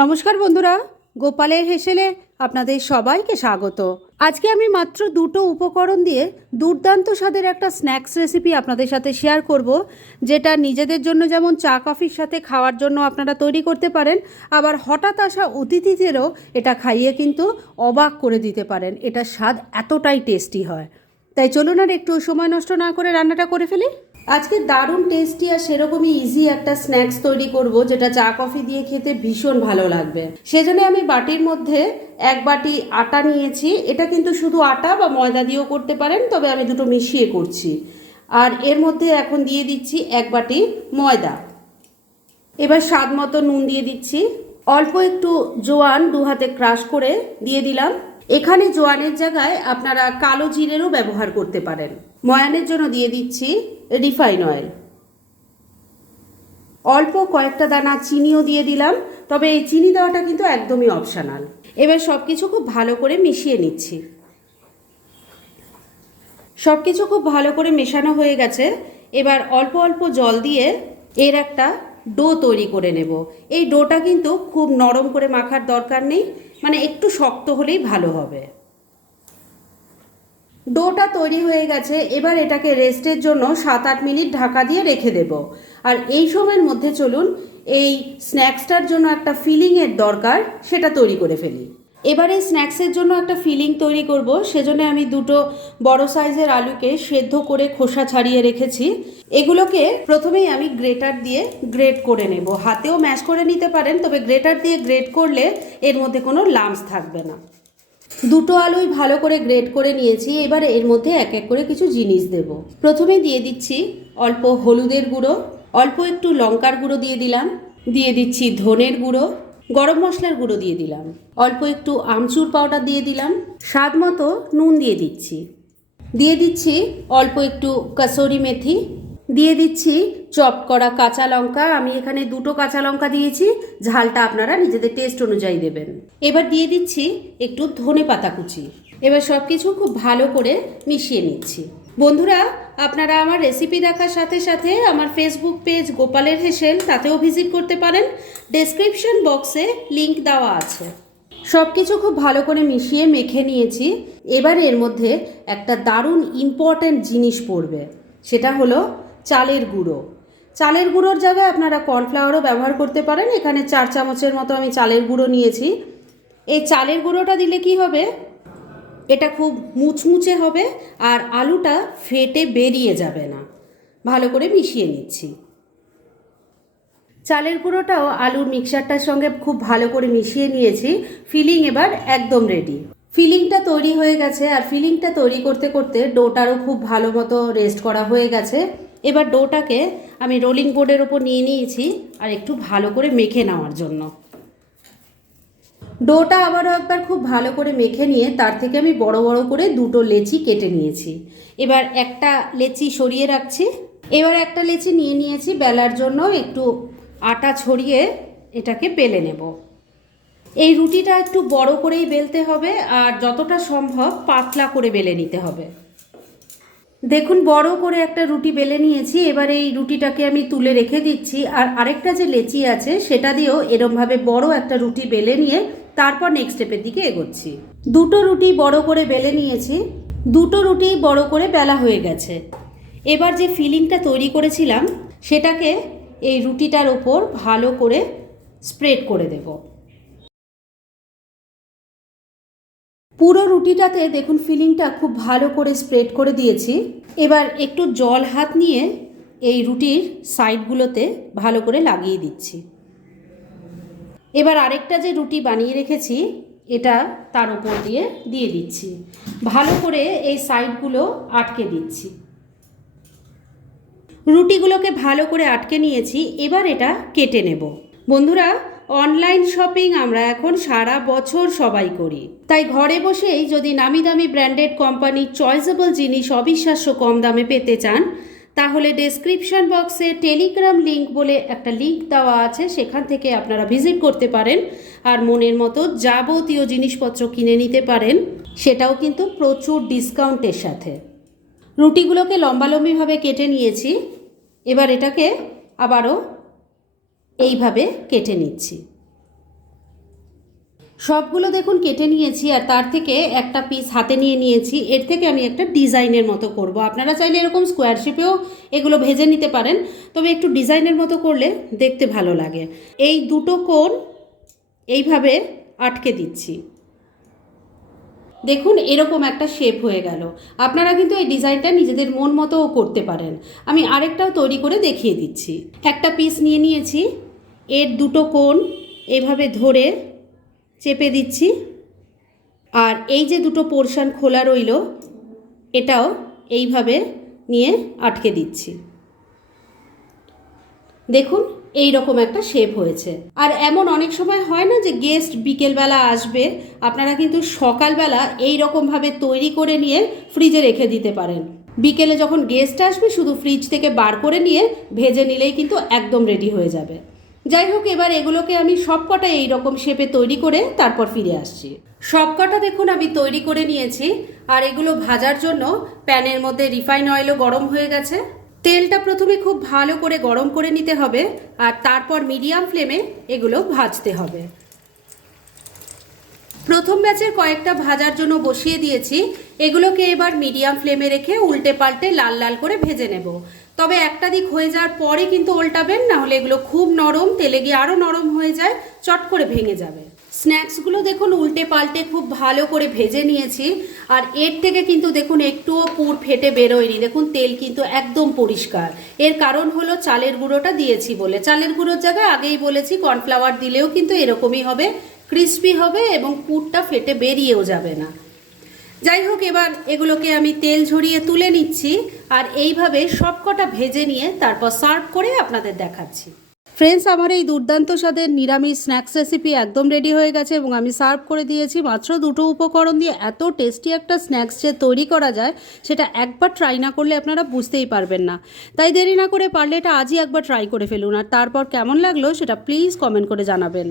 নমস্কার বন্ধুরা, গোপালের হেসেলে আপনাদের সবাইকে স্বাগত। আজকে আমি মাত্র দুটো উপকরণ দিয়ে দুর্দান্ত স্বাদের একটা স্ন্যাক্স রেসিপি আপনাদের সাথে শেয়ার করব, যেটা নিজেদের জন্য যেমন চা, কফির সাথে খাওয়ার জন্য আপনারা তৈরি করতে পারেন, আবার হঠাৎ আসা অতিথিদেরও এটা খাইয়ে কিন্তু অবাক করে দিতে পারেন, এটা স্বাদ এতটাই টেস্টি হয়। তাই চলুন আর একটু সময় নষ্ট না করে রান্নাটা করে ফেলি। আজকে দারুণ টেস্টি আর সেরকমই ইজি একটা স্ন্যাক্স তৈরি করব, যেটা চা কফি দিয়ে খেতে ভীষণ ভালো লাগবে। সেজন্য আমি বাটির মধ্যে এক বাটি আটা নিয়েছি। এটা কিন্তু শুধু আটা বা ময়দা দিয়েও করতে পারেন, তবে আমি দুটো মিশিয়ে করছি। আর এর মধ্যে এখন দিয়ে দিচ্ছি এক বাটি ময়দা। এবার স্বাদ মতো নুন দিয়ে দিচ্ছি। অল্প একটু জোয়ান দু হাতে ক্রাশ করে দিয়ে দিলাম। এখানে জোয়ানের জায়গায় আপনারা কালো জিরেরও ব্যবহার করতে পারেন। ময়ানের জন্য দিয়ে দিচ্ছি রিফাইন অয়েল। অল্প কয়েকটা দানা চিনিও দিয়ে দিলাম, তবে এই চিনি দেওয়াটা কিন্তু একদমই অপশনাল এবার সব কিছু খুব ভালো করে মিশিয়ে নিচ্ছি। সব কিছু খুব ভালো করে মেশানো হয়ে গেছে। এবার অল্প অল্প জল দিয়ে এর একটা ডো তৈরি করে নেব। এই ডোটা কিন্তু খুব নরম করে মাখার দরকার নেই। মানে একটু শক্ত হলেই ভালো হবে। ডোটা তৈরি হয়ে গেছে, এবার এটাকে রেস্টের জন্য সাত আট মিনিট ঢাকা দিয়ে রেখে দেব। আর এই সময়ের মধ্যে চলুন, এই স্ন্যাক্সটার জন্য একটা ফিলিংয়ের দরকার, সেটা তৈরি করে ফেলি। এবারে স্ন্যাক্সের জন্য একটা ফিলিং তৈরি করব, সেজন্য আমি দুটো বড় সাইজের আলুকে সেদ্ধ করে খোসা ছাড়িয়ে রেখেছি। এগুলোকে প্রথমেই আমি গ্রেটার দিয়ে গ্রেট করে নেব। হাতেও ম্যাশ করে নিতে পারেন, তবে গ্রেটার দিয়ে গ্রেট করলে এর মধ্যে কোনো লামস থাকবে না। দুটো আলুই ভালো করে গ্রেট করে নিয়েছি, এবার এর মধ্যে এক এক করে কিছু জিনিস দেব। প্রথমে দিয়ে দিচ্ছি অল্প হলুদের গুঁড়ো, অল্প একটু লঙ্কার গুঁড়ো দিয়ে দিলাম, দিয়ে দিচ্ছি ধনের গুঁড়ো গরম মশলার গুঁড়ো দিয়ে দিলাম। অল্প একটু আমচুর পাউডার দিয়ে দিলাম। স্বাদ মতো নুন দিয়ে দিচ্ছি। দিয়ে দিচ্ছি অল্প একটু কাসরি মেথি। দিয়ে দিচ্ছি চপ করা কাঁচা লঙ্কা। আমি এখানে দুটো কাঁচা লঙ্কা দিয়েছি। ঝালটা আপনারা নিজেদের টেস্ট অনুযায়ী দেবেন। এবার দিয়ে দিচ্ছি একটু ধনে পাতা কুচি। এবার সব কিছু খুব ভালো করে মিশিয়ে নিচ্ছি। বন্ধুরা, আপনারা আমার রেসিপি দেখার সাথে সাথে আমার ফেসবুক পেজ গোপালের হেসেল, তাতেও ভিজিট করতে পারেন। ডেসক্রিপশন বক্সে লিংক দেওয়া আছে। সব কিছু খুব ভালো করে মিশিয়ে মেখে নিয়েছি। এবার এর মধ্যে একটা দারুণ ইম্পর্ট্যান্ট জিনিস পড়বে। সেটা হলো চালের গুঁড়ো। চালের গুঁড়োর জায়গায় আপনারা কর্নফ্লাওয়ারও ব্যবহার করতে পারেন। এখানে চার চামচের মতো আমি চালের গুঁড়ো নিয়েছি। এই চালের গুঁড়োটা দিলে কি হবে? এটা খুব মুচমুচে হবে আর আলুটা ফেটে বেরিয়ে যাবে না। ভালো করে মিশিয়ে নিচ্ছি। চালের গুঁড়োটাও আলুর মিক্সারটার সঙ্গে খুব ভালো করে মিশিয়ে নিয়েছি। ফিলিং এবার একদম রেডি ফিলিংটা তৈরি হয়ে গেছে আর ফিলিংটা তৈরি করতে করতে ডোটারও খুব ভালো মতো রেস্ট করা হয়ে গেছে। এবার ডোটাকে আমি রোলিং বোর্ডের ওপর নিয়ে নিয়েছি আর একটু ভালো করে মেখে নেওয়ার জন্য। ডোটা আবারও একবার খুব ভালো করে মেখে নিয়ে তার থেকে আমি বড় বড় করে দুটো লেচি কেটে নিয়েছি। এবার একটা লেচি সরিয়ে রাখছি। এবার একটা লেচি নিয়ে নিয়েছি। বেলার জন্য একটু আটা ছড়িয়ে এটাকে বেলে নেব। এই রুটিটা একটু বড় করেই বেলতে হবে আর যতটা সম্ভব পাতলা করে বেলে নিতে হবে। দেখুন, বড় করে একটা রুটি বেলে নিয়েছি, এবার এই রুটিটাকে আমি তুলে রেখে দিচ্ছি। আর আরেকটা যে লেচি আছে, সেটা দিয়েও এরমভাবে বড় একটা রুটি বেলে নিয়ে তারপর নেক্সট স্টেপের দিকে এগোচ্ছি। দুটো রুটি বড় করে বেলে নিয়েছি, দুটো রুটি বড় করে বেলা হয়ে গেছে। এবার যে ফিলিংটা তৈরি করেছিলাম, সেটাকে এই রুটিটার ওপর ভালো করে স্প্রেড করে দেবো। পুরো রুটিটাতে দেখুন ফিলিংটা খুব ভালো করে স্প্রেড করে দিয়েছি। এবার একটু জল হাত নিয়ে এই রুটির সাইডগুলোতে ভালো করে লাগিয়ে দিচ্ছি। এবার আরেকটা যে রুটি বানিয়ে রেখেছি, এটা তার উপর দিয়ে দিয়ে দিচ্ছি। ভালো করে এই সাইডগুলো আটকে দিচ্ছি। রুটিগুলোকে ভালো করে আটকে নিয়েছি, এবার এটা কেটে নেব। বন্ধুরা অনলাইন শপিং আমরা এখন সারা বছর সবাই করি। তাই ঘরে বসেই যদি নামি দামি ব্র্যান্ডেড কোম্পানির চয়েসেবল জিনিস অবিশ্বাস্য কম দামে পেতে চান, তাহলে ডেসক্রিপশন বক্সে টেলিগ্রাম লিঙ্ক বলে একটা লিঙ্ক দেওয়া আছে, সেখান থেকে আপনারা ভিজিট করতে পারেন আর মনের মতো যাবতীয় জিনিসপত্র কিনে নিতে পারেন। সেটাও কিন্তু প্রচুর ডিসকাউন্টের সাথে। রুটিগুলোকে লম্বালম্বিভাবে কেটে নিয়েছি। এবার এটাকে আবারও এইভাবে কেটে নিচ্ছি। সবগুলো দেখুন কেটে নিয়েছি আর তার থেকে একটা পিস হাতে নিয়ে নিয়েছি। এর থেকে আমি একটা ডিজাইনের মতো করব। আপনারা চাইলে এরকম স্কোয়ার শেপেও এগুলো ভেজে নিতে পারেন। তবে একটু ডিজাইনের মতো করলে দেখতে ভালো লাগে। এই দুটো কোণ এইভাবে আটকে দিচ্ছি। দেখুন এরকম একটা শেপ হয়ে গেল। আপনারা কিন্তু এই ডিজাইনটা নিজেদের মন মতোও করতে পারেন। আমি আরেকটাও তৈরি করে দেখিয়ে দিচ্ছি। একটা পিস নিয়ে নিয়েছি। এর দুটো কোণ এইভাবে ধরে চেপে দিচ্ছি। আর এই যে দুটো পোর্শন খোলা রইল, এটাও এইভাবে নিয়ে আটকে দিচ্ছি। দেখুন এই রকম একটা শেপ হয়েছে। আর এমন অনেক সময় হয় না যে গেস্ট বিকেলবেলা আসবে, আপনারা কিন্তু সকালবেলা এই রকমভাবে তৈরি করে নিয়ে ফ্রিজে রেখে দিতে পারেন। বিকেলে যখন গেস্ট আসবে, শুধু ফ্রিজ থেকে বার করে নিয়ে ভেজে নিলেই কিন্তু একদম রেডি হয়ে যাবে। যাই হোক, এবার এগুলোকে আমি সবকটা এই রকম শেপে তৈরি করে তারপর ফিরে আসছি। সবকটা দেখুন, আমি তৈরি করে নিয়েছি। আর এগুলো ভাজার জন্য প্যানের মধ্যে রিফাইন অয়েলও গরম হয়ে গেছে। তেলটা প্রথমে খুব ভালো করে গরম করে নিতে হবে আর তারপর মিডিয়াম ফ্লেমে এগুলো ভাজতে হবে। প্রথম ব্যাচের কয়েকটা ভাজার জন্য বসিয়ে দিয়েছি। এগুলোকে এবার মিডিয়াম ফ্লেমে রেখে উল্টে পাল্টে লাল লাল করে ভেজে নেব। তবে একটা দিক হয়ে যাওয়ার পরে কিন্তু উল্টাবেন না হলে এগুলো খুব নরম, তেলে গিয়ে আরও নরম হয়ে যায়, চট করে ভেঙে যাবে। স্ন্যাক্সগুলো দেখুন উল্টে পাল্টে খুব ভালো করে ভেজে নিয়েছি, আর এর থেকে কিন্তু দেখুন একটুও পুর ফেটে বেরোয়নি। দেখুন তেল কিন্তু একদম পরিষ্কার। এর কারণ হলো চালের গুঁড়োটা দিয়েছি বলে। চালের গুঁড়োর জায়গায় আগেই বলেছি, কর্নফ্লাওয়ার দিলেও কিন্তু এরকমই হবে, ক্রিস্পি হবে এবং পুরটা ফেটে বেরিয়েও যাবে না। যাই হোক, এবার এগুলোকে আমি তেল ঝরিয়ে তুলে নিচ্ছি আর এইভাবে সবকটা ভেজে নিয়ে তারপর সার্ভ করে আপনাদের দেখাচ্ছি। ফ্রেন্ডস, আমার এই দুর্দান্ত স্বাদের নিরামিষ স্ন্যাক্স রেসিপি একদম রেডি হয়ে গেছে এবং আমি সার্ভ করে দিয়েছি। মাত্র দুটো উপকরণ দিয়ে এত টেস্টি একটা স্ন্যাক্স যে তৈরি করা যায়, সেটা একবার ট্রাই না করলে আপনারা বুঝতেই পারবেন না। তাই দেরি না করে পারলে এটা আজই একবার ট্রাই করে ফেলুন। আর তারপর কেমন লাগল সেটা প্লিজ কমেন্ট করে জানাবেন।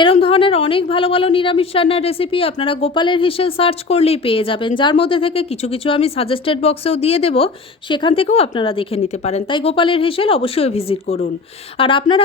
এরম ধরনের অনেক ভালো ভালো নিরামিষ রান্নার রেসিপি আপনারা গোপালের হিসেব সার্চ করলেই পেয়ে যাবেন। যার মধ্যে থেকে কিছু কিছু আমি সাজেস্টেড বক্সেও দিয়ে দেব, সেখান থেকেও আপনারা দেখে নিতে পারেন। তাই গোপালের হিসেল অবশ্যই ভিজিট করুন। আর আপনারা